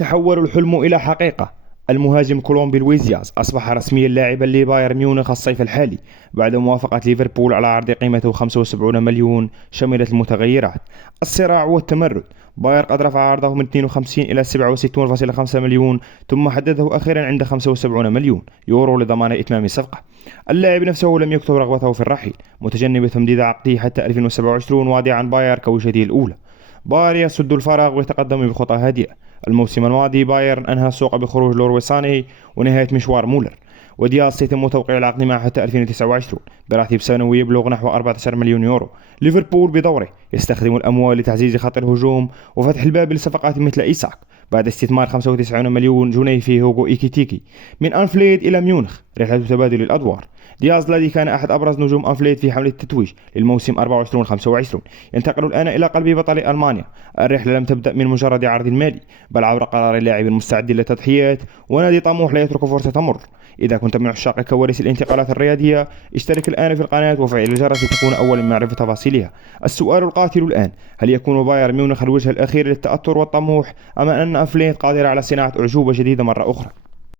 تحول الحلم إلى حقيقة. المهاجم كولومبي لويس دياز أصبح رسميا لاعبا لبايرن ميونخ الصيف الحالي بعد موافقة ليفربول على عرض قيمته 75 مليون شملت المتغيرات: الصراع والتمرد. باير قد رفع عرضه من 52 إلى 67.5 مليون، ثم حدده أخيرا عند 75 مليون يورو لضمان إتمام الصفقة. اللاعب نفسه لم يكتب رغبته في الرحيل، متجنبا تمديد عقده حتى 2027 واضعا باير كوجهته الأولى. باير يسد الفراغ ويتقدم بخطى هادئة. الموسم الماضي بايرن أنهى السوق بخروج لوروي ساني ونهاية مشوار مولر، ودياز سيتم توقيع العقد معه حتى 2029 براتب سنوي يبلغ نحو 14 مليون يورو. ليفربول بدوره يستخدم الأموال لتعزيز خط الهجوم وفتح الباب لصفقات مثل إيساك بعد استثمار 95 مليون جنيه في هوغو إيكيتيكي. من أنفليد إلى ميونخ رحلة تبادل الأدوار. دياز الذي كان أحد أبرز نجوم أنفليد في حملة التتويج للموسم 24-25 ينتقل الآن إلى قلب بطل ألمانيا. الرحلة لم تبدأ من مجرد عرض مالي، بل عبر قرار اللاعب المستعد للتضحيات ونادي طموح لا يترك فرصة تمر. إذا كنت من عشاق كواليس الانتقالات الرياضية، اشترك الآن في القناة وفعل الجرس لتكون أول من يعرف تفاصيلها. السؤال القاتل الآن: هل يكون بايرن ميونخ الوجه الأخير للتأثر والطموح، أم أن أنفليت قادر على صناعة أعجوبة جديدة مرة أخرى؟